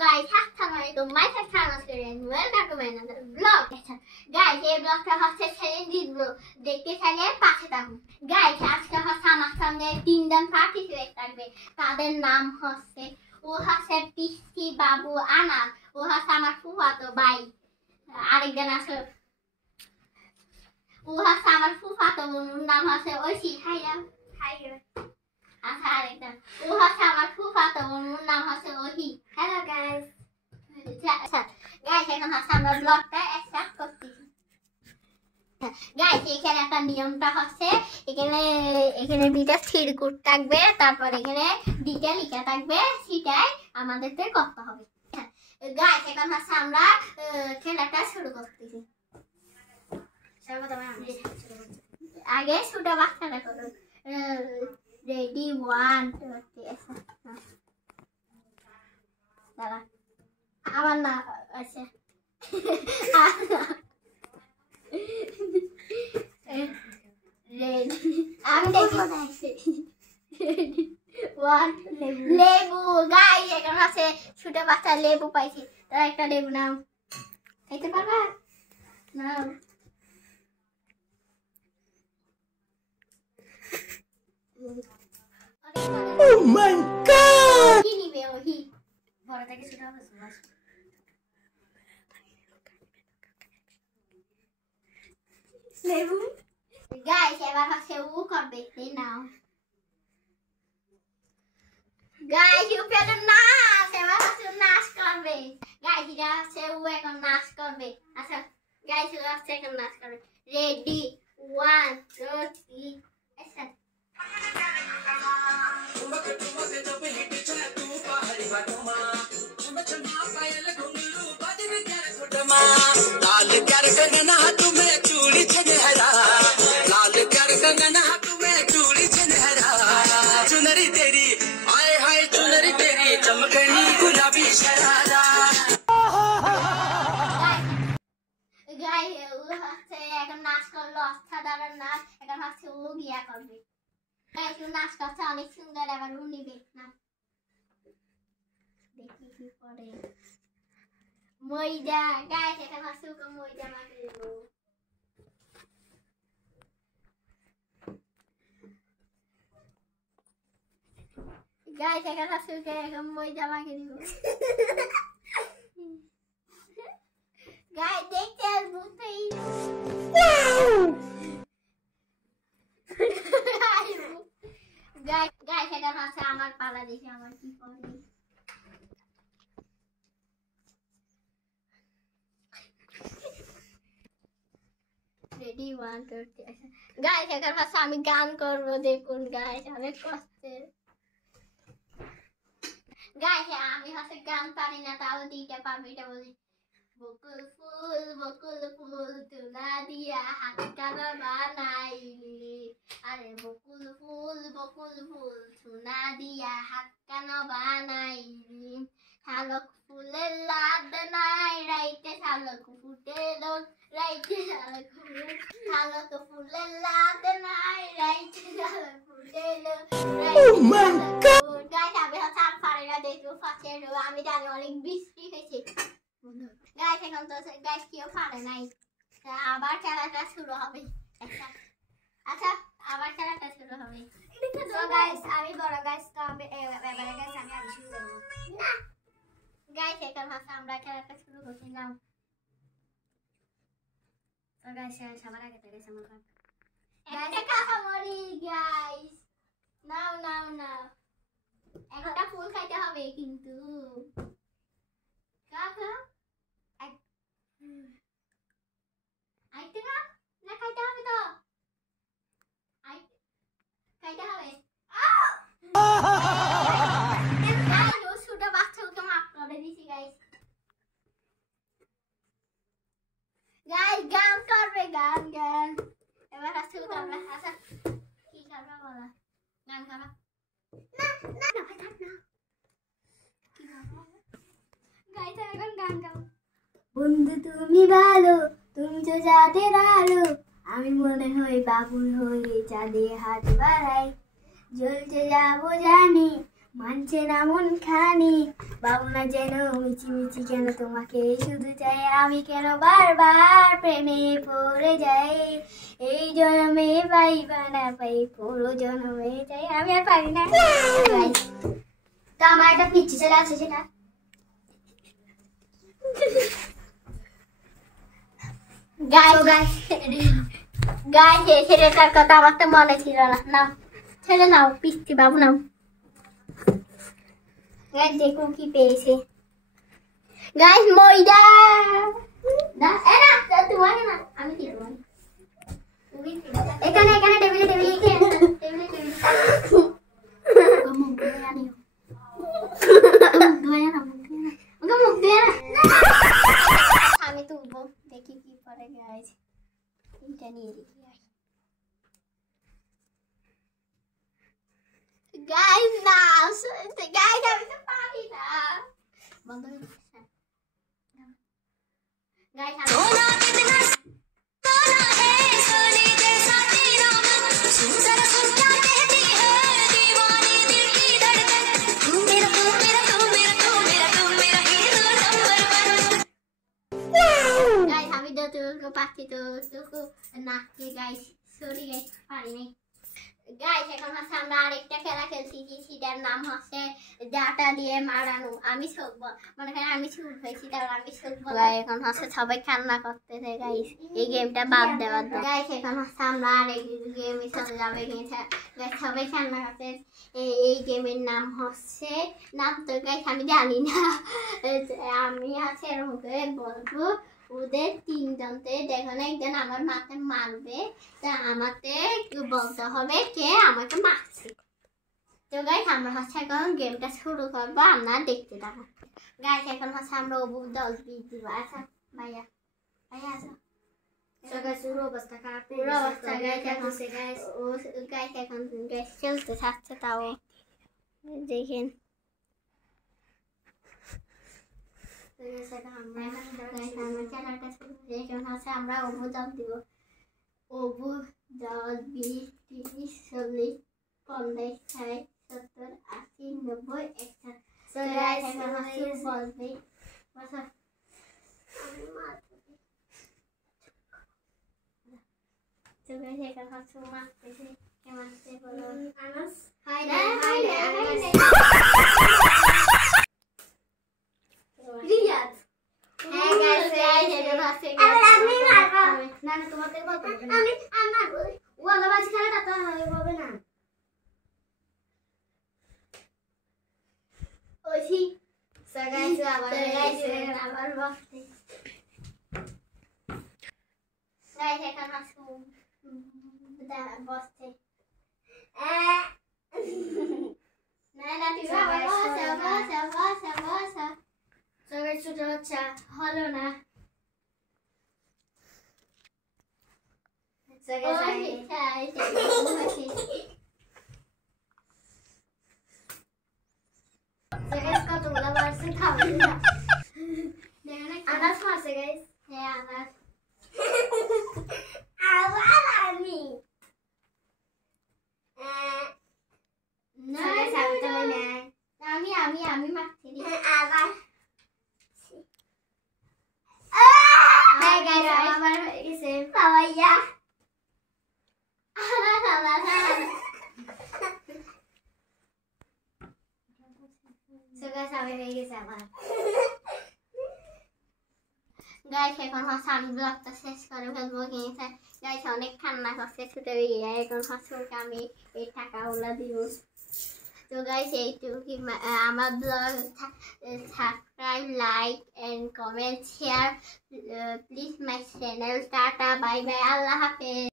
Guys, assalamualaikum. Myself Tanasir and welcome to my another vlog. Guys, এই ব্লগটা হচ্ছে challenging blog. দেখতে চাইলে পাশে থাকুন। Guys, আজকে হচ্ছে আমার সামনে তিনজন পার্টিসিপেট থাকবে। তাদের নাম হচ্ছে ও হচ্ছে পিসি বাবু আনাস, ও হচ্ছে আমার ফুফাতো ভাই। আরেকজন আছে ও হচ্ছে আমার ফুফাতো বোনের নাম হচ্ছে ঐশী। হাইয়া হাইয়া। আচ্ছা আরেকজন ও হচ্ছে আমার ফুফাতো বোনের নাম হচ্ছে ওহি। Hello guys. আচ্ছা গাইস, এখন হচ্ছে আমরা ব্লগটা স্টার্ট করতেছি। গাইস, এখানে একটা নিয়মটা হচ্ছে এখানে দুইটা স্থিরকুট থাকবে, তারপর এখানে ডিটেল লেখা থাকবে, সেটাই আমাদেরকে করতে হবে। গাইস, এখন হচ্ছে আমরা খেলাটা শুরু করতেছি। আগে ছোট বাচ্চাটা করো। রেডি 1 2 3 দাঁড়া আমার না আছে আমি লেবু। গাইস, এখন আছে ছোট বাচ্চা লেবু পাইছি, তারা একটা লেবু নাও। খাইতে পারবা? নাও। Oh my god! কি নিবে ওহি? বড় থেকে ছোট হবে সবাই। লেবু। গাইস, এবার হচ্ছে ও করবে, এই নাও। গাইস, ও পেলে নাচ, এবার হচ্ছে নাচ করবে। গাইস, এটা হচ্ছে ও এখন নাচ করবে। আচ্ছা গাইস, ও হচ্ছে এখন নাচ করবে। Ready 1 2 3 start. लाल कर कंगना तुम्हें चूड़ी छनहरा, लाल कर कंगना तुम्हें चूड़ी छनहरा, चुनरी तेरी हाय हाय चुनरी तेरी चमकनी गुलाबी शरारा। গাইস, ও হচ্ছে এখন নাচ করলো, অসাধারণ নাচ। এখন হচ্ছে ও গিয়া করবে। গাইস, ও নাচ করছে অনেক সুন্দর, এবার ও নিবে না। দেখি কি করে। ময়দা। গাইস, এখন হচ্ছে ওকে ময়দা মাখিয়ে দেবো। গাইস, এখন হচ্ছে ওকে এখন ময়দা মাখিয়ে দেবো। গাইস, দেখতে বুঝতেই গাইস, এখন হচ্ছে আমার পালা, দেখি আমার কি করে। রেডি 1 2 3 গাইস, এখন হচ্ছে আমি গান করবো, দেখুন গাইস, অনেক কষ্টের। গাইস, আমি হচ্ছে গান পারি না, তাও দিতে পারবো। এটা বলি বকুল ফুল তুলা দিয়া হাত কানা বানাইলি, আরে বকুল ফুল তুলা দিয়া হাত কানা বানাইলি, শালক ফুলের লাদ নাই রাইতে শালক ফুটেলো, রাইতে শালক ফুলের লাদ নাই রাইতে শালক ফুটেলো। গাইস, আমি হচ্ছে আর পারি না, দেখবো ফাঁসে আমি জানি অনেক বৃষ্টি হয়েছে। গাইস, এখন তো গাইস কেউ পারে নাই, আবার খেলাটা শুরু হবে। আচ্ছা আবার খেলাটা শুরু হবে। তো গাইস, আমি বড় গাইস, তো আমি এবারে গাইস আমি আগে শুরু করব না। গাইস, এখন হচ্ছে আমরা খেলাটা শুরু করছি। নাও। তো গাইস, সবার আগে থেকে আমার কাপ গাইস একটা খামরি। গাইস, নাও নাও নাও, একটা ফুল খাইতে হবে কিন্তু। কাকা আইতে না না খাইতে হবে, তো খাইতে হবে। ছোট বাচ্চাকে মাফ করে দিছি গাইস। গাইস, গান করবে, গান গান। এবার আছে আমরা। আচ্ছা কি করবে বলা? গান করো না না না ভাই, থাক না। কি করবে গাইস? এখন গান গাও। বন্ধু তুমি ভালো, তুমি তো চাঁদের আলো, আমি মনে হয় বাবুল হয়ে চাঁদে হাত বাড়াই, জ্বলতে যাবো জানি মানছে না মন খানি ভাবনা যেন মিছি মিছি কেন তোমাকে শুধু চাই আমি কেন বারবার প্রেমে পড়ে যাই এই জন্মে পাইবা না পাই পুরো জন্মে চাই আমি আর পারি না তো আমার একটা পিচ্ছি ছেলে আছে সেটা গাইস এই ছেলেটার কথা আমার তো মনে ছিল না নাও ছেলে নাও পিচ্ছি বাবু নাও গাইস দেখো কি পেয়েছে গাইস ময়দা না এনা তোমার না আমি কি করব এখানে এখানে টেবিলে টেবিলে টেবিলে টেবিলে মুখ দিয়ে আনি মুখ দিয়ে না আমি তুলবো দেখি কি করে গাইস এটা নিয়ে দেখি গাইস না গাইস আমি তো পারি না বন্ধ করে गाइस सोना कितना सोना है सोने जैसा तेरा मन सुंदर सुन क्या कहती है दीवानी दिल की धड़कन तू मेरा तू मेरा तू मेरा तू मेरा तू मेरा हीरो नंबर 1 गाइस আমি যতটুকু পাচ্ছি ততটুকু নাচছি গাইস সরি গাইস পারি নাই গাইস এখন হচ্ছে আমরা আরেকটা খেলা খেলছি সেটার নাম হচ্ছে ডাটা দিয়ে মারানো আমি সব মনে করেন আমি চুপ হয়েছি তারপর আমি সব এখন হচ্ছে সবাই কান্না করতেছে গাইস এই গেমটা বাদ দেওয়ার গাইস এখন হচ্ছে আমরা আরেক গেমে চলে যাবে গাইস সবাই কান্না করতে এই গেমের নাম হচ্ছে নাম তো গাইস আমি জানি না আমি হচ্ছে এরকম করে বলবো ওদের তিনজনতে দেখো না একজন আমার মাথায় মারবে তা আমাকে বলতে হবে কে আমাকে মারছে তো গাইস আমরা হচ্ছে এখন গেমটা শুরু করবো আমরা দেখতে থাকবো গাইস এখন হচ্ছে আমরা অবু 10-20 দিব আচ্ছা ভাইয়া ভাইয়া আসো পুরো অবস্থা খারাপ পুরো অবস্থা গাইস এখন গাইস এখন গাইস খেলতে থাকছে তাও দেখেন আমরা অবু 10 দিব অবু 10 20 30 40 50 60 70 80 90 100 so guys এখন হচ্ছে বলবে বসা তো গাইস এখন হচ্ছে মারতেছে কে মারতে বলো আনাস হাই না রিয়াজ হ্যাঁ গাইস এটা আছে আমি মারবো না না তোমাকে বলবো আমি মারবো ওয়ালা বাজি খেলাটা তো হবে না ওই সো গাইস আবার বসতে গাইস এখন আসো বসতে না না তুই বস সবাই ছোট বাচ্চা হলো না কতগুলো মারছে খাবে না আনাস মারছে গাইস হ্যাঁ আনাস আবার আমি না আমি মারছি আবার guys, আমার হয়ে গেছে পাওয়াইয়া so guys আমি হয়ে গেছে আমার গাইস এখন হচ্ছে আমি ব্লগটা শেষ করে ফেলবো কিন্তু গাইস অনেক ঠান্ডা করছে ছুটে গিয়ে এখন হচ্ছে আমি এই টাকাগুলো দিব তো গাইস এইটুকু আমার blog subscribe like and comment share please my channel tata bye bye আল্লাহ হাফেজ